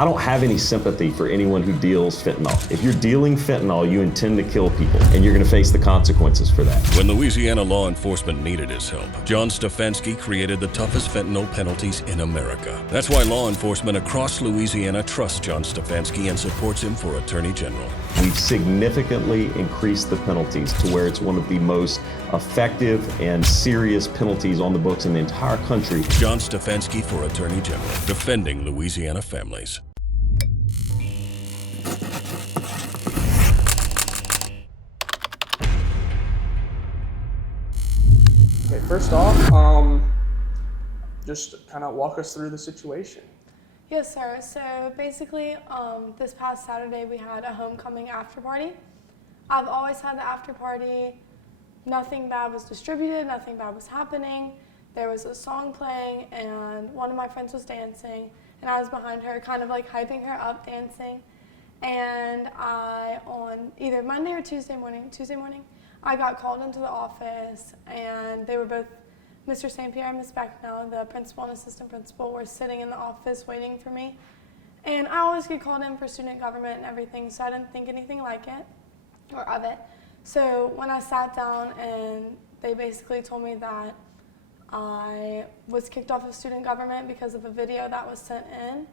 I don't have any sympathy for anyone who deals fentanyl. If you're dealing fentanyl, you intend to kill people, and you're going to face the consequences for that. When Louisiana law enforcement needed his help, John Stefanski created the toughest fentanyl penalties in America. That's why law enforcement across Louisiana trusts John Stefanski and supports him for Attorney General. We've significantly increased the penalties to where it's one of the most effective and serious penalties on the books in the entire country. John Stefanski for Attorney General, defending Louisiana families. Okay, first off, just kind of walk us through the situation. Yes, sir. So basically, this past Saturday we had a homecoming after party. I've always had the after party. Nothing bad was distributed, nothing bad was happening. There was a song playing and one of my friends was dancing and I was behind her kind of like hyping her up dancing. And on either Monday or Tuesday morning, I got called into the office and they were both, Mr. St. Pierre and Ms. Becknell, the principal and assistant principal, were sitting in the office waiting for me. And I always get called in for student government and everything, so I didn't think anything like it or of it. So when I sat down and they basically told me that I was kicked off of student government because of a video that was sent in,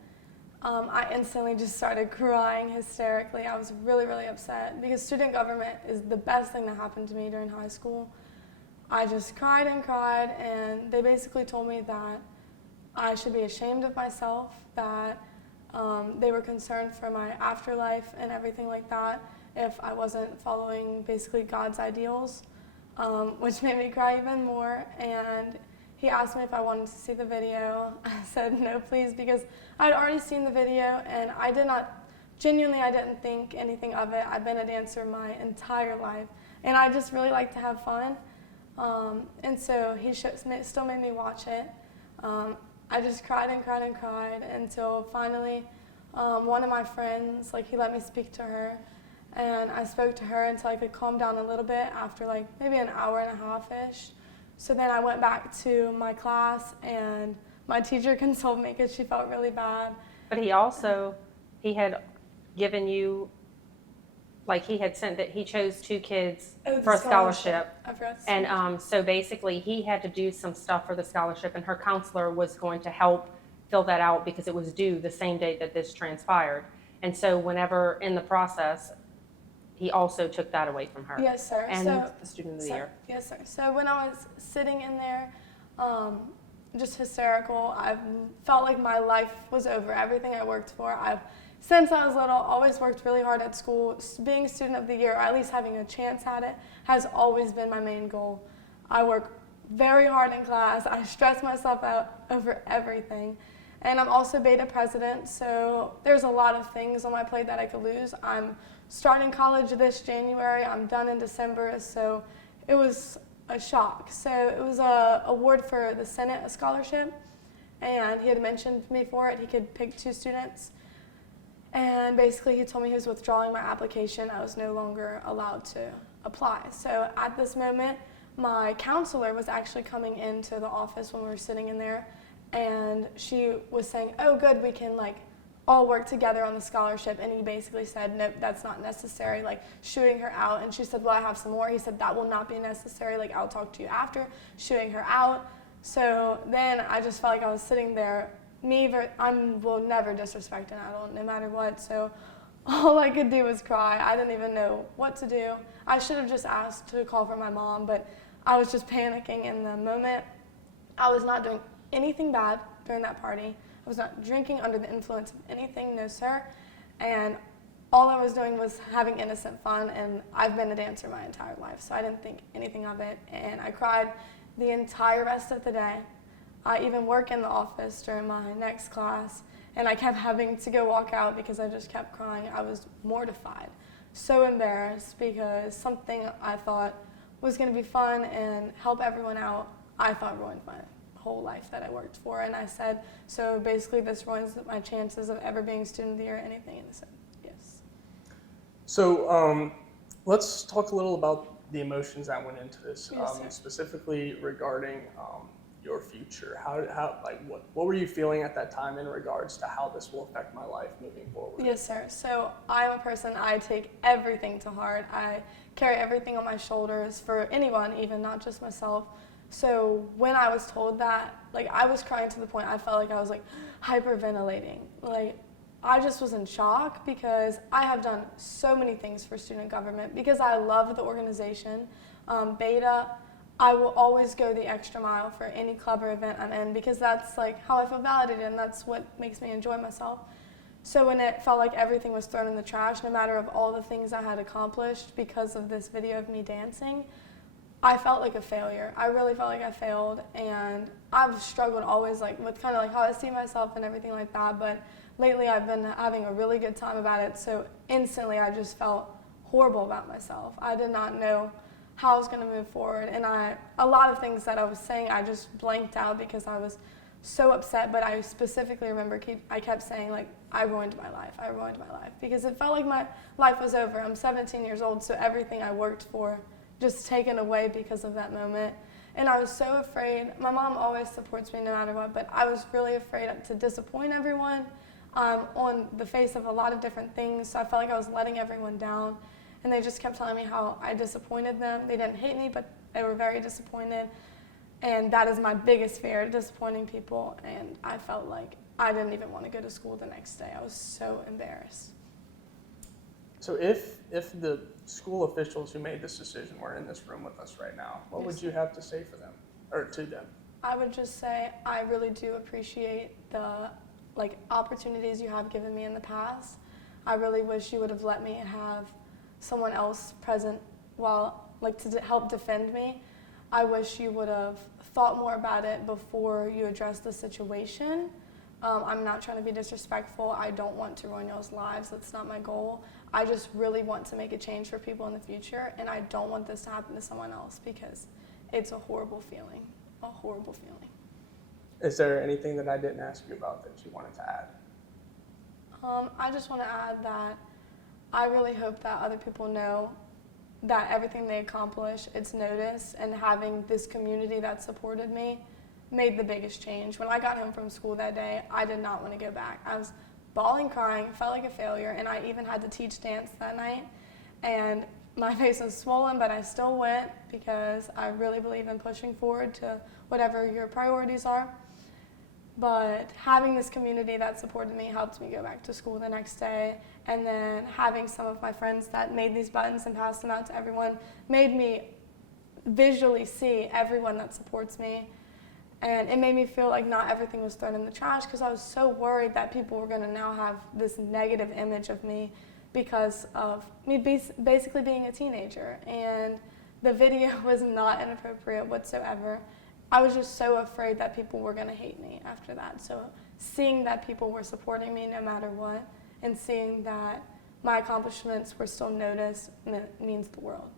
I instantly just started crying hysterically. I was really, really upset because student government is the best thing that happened to me during high school. I just cried and they basically told me that I should be ashamed of myself, that they were concerned for my afterlife and everything like that if I wasn't following basically God's ideals, which made me cry even more. And he asked me if I wanted to see the video. I said no, please, because I'd already seen the video and I didn't think anything of it. I've been a dancer my entire life and I just really like to have fun. And so he still made me watch it. I just cried until finally one of my friends, he let me speak to her. And I spoke to her until I could calm down a little bit after maybe an hour and a half-ish. So then I went back to my class and my teacher consoled me because she felt really bad. But he had given you, he had sent that he chose 2 kids for a scholarship. I forgot to say. And so basically he had to do some stuff for the scholarship and her counselor was going to help fill that out because it was due the same day that this transpired. And so whenever in the process, he also took that away from her. Yes, sir. And the student of the year. Yes, sir. So when I was sitting in there, just hysterical, I felt like my life was over. Everything I worked for, since I was little, always worked really hard at school. Being student of the year, or at least having a chance at it, has always been my main goal. I work very hard in class. I stress myself out over everything. And I'm also beta president, so there's a lot of things on my plate that I could lose. I'm starting college this January. I'm done in December, so it was a shock. So it was a award for the Senate, a scholarship, and he had mentioned me for it. He could pick 2 students. And basically he told me he was withdrawing my application. I was no longer allowed to apply. So at this moment, my counselor was actually coming into the office when we were sitting in there, and she was saying, oh good, we can all work together on the scholarship. And he basically said, nope, that's not necessary, shooing her out. And she said, well, I have some more. He said, that will not be necessary, I'll talk to you after, shooting her out. So then I just felt like I was sitting there. I will never disrespect an adult, no matter what. So all I could do was cry. I didn't even know what to do. I should have just asked to call for my mom, but I was just panicking in the moment. I was not doing anything bad during that party. I was not drinking under the influence of anything, no sir. And all I was doing was having innocent fun, and I've been a dancer my entire life, so I didn't think anything of it. And I cried the entire rest of the day. I even work in the office during my next class, and I kept having to go walk out because I just kept crying. I was mortified, so embarrassed, because something I thought was going to be fun and help everyone out, I thought ruined my whole life that I worked for. And I said, so basically this ruins my chances of ever being student of the year or anything. And I said, yes. So let's talk a little about the emotions that went into this, Yes, specifically regarding your future? How like what were you feeling at that time in regards to how this will affect my life moving forward? Yes, sir. So I'm a person, I take everything to heart. I carry everything on my shoulders for anyone, even not just myself. So when I was told that, like, I was crying to the point I felt like I was like hyperventilating. Like, I just was in shock because I have done so many things for student government because I love the organization. Beta, I will always go the extra mile for any club or event I'm in because that's like how I feel validated and that's what makes me enjoy myself. So when it felt like everything was thrown in the trash, no matter of all the things I had accomplished because of this video of me dancing, I felt like a failure. I really felt like I failed, and I've struggled always like with kind of like how I see myself and everything like that, but lately I've been having a really good time about it, so instantly I just felt horrible about myself. I did not know how I was going to move forward, and a lot of things that I was saying I just blanked out because I was so upset, but I specifically remember I kept saying like, I ruined my life, because it felt like my life was over. I'm 17 years old, so everything I worked for just taken away because of that moment. And I was so afraid. My mom always supports me no matter what, but I was really afraid to disappoint everyone on the face of a lot of different things. So I felt like I was letting everyone down. And they just kept telling me how I disappointed them. They didn't hate me, but they were very disappointed. And that is my biggest fear, disappointing people. And I felt like I didn't even want to go to school the next day. I was so embarrassed. So if the school officials who made this decision were in this room with us right now, what would you have to say for them, or to them? I would just say I really do appreciate the opportunities you have given me in the past. I really wish you would have let me have someone else present to help defend me. I wish you would have thought more about it before you addressed the situation. I'm not trying to be disrespectful. I don't want to ruin y'all's lives. That's not my goal. I just really want to make a change for people in the future, and I don't want this to happen to someone else because it's a horrible feeling, a horrible feeling. Is there anything that I didn't ask you about that you wanted to add? I just want to add that I really hope that other people know that everything they accomplish, it's noticed, and having this community that supported me made the biggest change. When I got home from school that day, I did not want to go back. I was bawling, crying, felt like a failure, and I even had to teach dance that night. And my face was swollen, but I still went because I really believe in pushing forward to whatever your priorities are. But having this community that supported me helped me go back to school the next day. And then having some of my friends that made these buttons and passed them out to everyone made me visually see everyone that supports me. And it made me feel like not everything was thrown in the trash because I was so worried that people were going to now have this negative image of me because of me basically being a teenager. And the video was not inappropriate whatsoever. I was just so afraid that people were going to hate me after that. So seeing that people were supporting me no matter what and seeing that my accomplishments were still noticed means the world.